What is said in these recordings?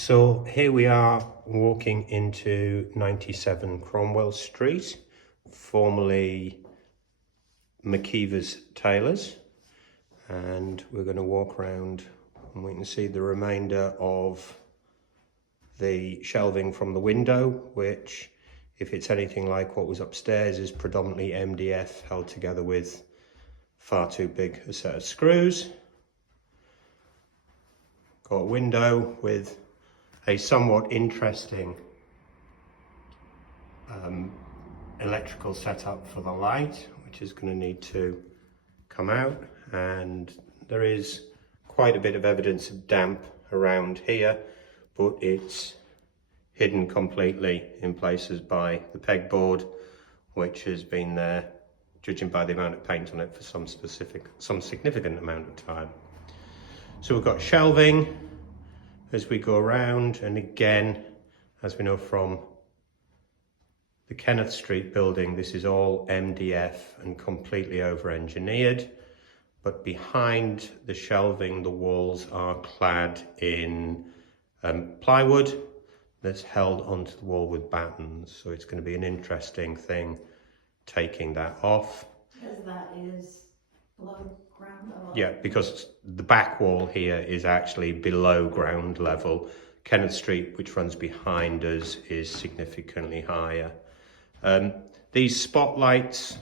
So here we are walking into 97 Cromwell Street, formerly McKeever's Tailors, and we're going to walk around and we can see the remainder of the shelving from the window, which, if it's anything like what was upstairs, is predominantly MDF held together with far too big a set of screws. Got a window with a somewhat interesting electrical setup for the light, which is going to need to come out, and there is quite a bit of evidence of damp around here, but it's hidden completely in places by the pegboard, which has been there, judging by the amount of paint on it, for some significant amount of time. So we've got shelving as we go around, and again, as we know from the Kenneth Street building, this is all MDF and completely over-engineered, but behind the shelving, the walls are clad in plywood that's held onto the wall with battens, so it's going to be an interesting thing taking that off. Because that is below ground level. Yeah, because the back wall here is actually below ground level. Kenneth Street, which runs behind us, is significantly higher. These spotlights,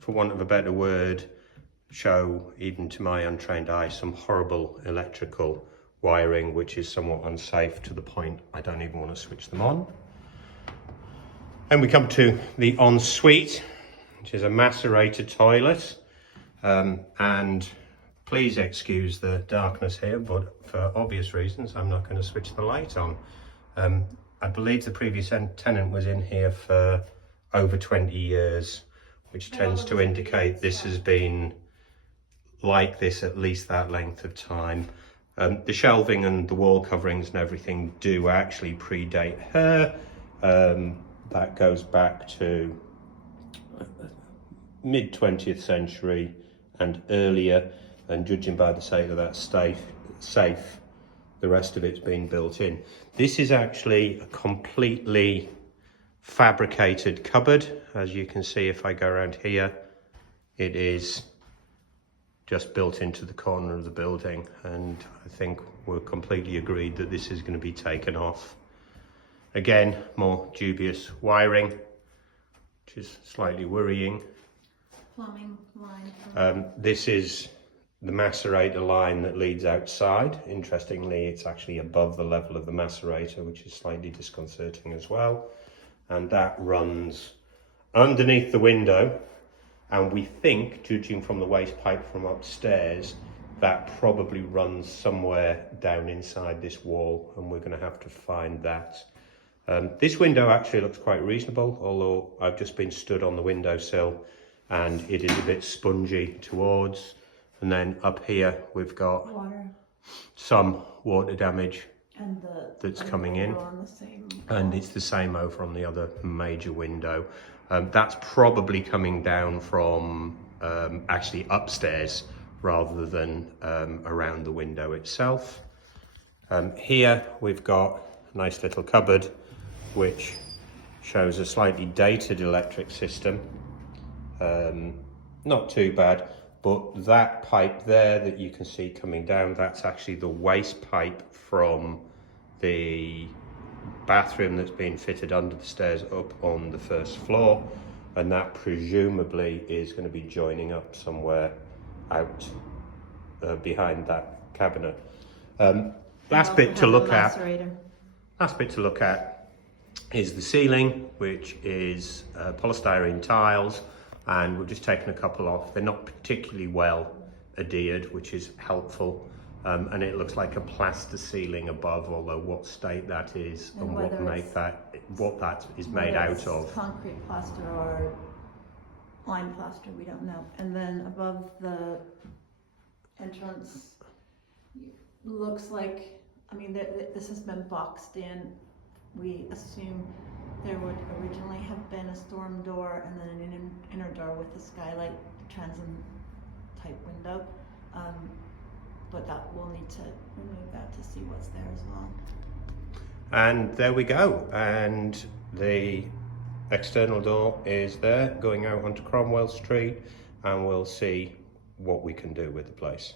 for want of a better word, show, even to my untrained eye, some horrible electrical wiring, which is somewhat unsafe to the point I don't even want to switch them on. And we come to the ensuite, which is a macerator toilet. And please excuse the darkness here, but for obvious reasons, I'm not going to switch the light on. I believe the previous tenant was in here for over 20 years, which tends to indicate this has been like this at least that length of time. The shelving and the wall coverings and everything do actually predate her. That goes back to mid-20th century and earlier, and judging by the state of that safe, the rest of it's been built in. This is actually a completely fabricated cupboard. As you can see, if I go around here, it is just built into the corner of the building, and I think we're completely agreed that this is going to be taken off. Again, more dubious wiring, which is slightly worrying. Plumbing line. This is the macerator line that leads outside. Interestingly, it's actually above the level of the macerator, which is slightly disconcerting as well. And that runs underneath the window. And we think, judging from the waste pipe from upstairs, that probably runs somewhere down inside this wall, and we're going to have to find that. This window actually looks quite reasonable, although I've just been stood on the windowsill and it is a bit spongy towards. And then up here we've got some water damage and that's coming in, and it's the same over on the other major window. That's probably coming down from actually upstairs rather than around the window itself. Here we've got a nice little cupboard which shows a slightly dated electric system. Not too bad, but that pipe there that you can see coming down, that's actually the waste pipe from the bathroom that's been fitted under the stairs up on the first floor, and that presumably is going to be joining up somewhere out behind that cabinet. Last bit to look at is the ceiling, which is polystyrene tiles, and we've just taken a couple off. They're not particularly well adhered, which is helpful. And it looks like a plaster ceiling above, although what state that is and what that is made out of. Concrete plaster or lime plaster, we don't know. And then above the entrance, looks like, I mean, this has been boxed in. We assume there would originally have been a storm door and then an inner door with a skylight, transom type window. But that we'll need to remove that to see what's there as well. And there we go. And the external door is there going out onto Cromwell Street, and we'll see what we can do with the place.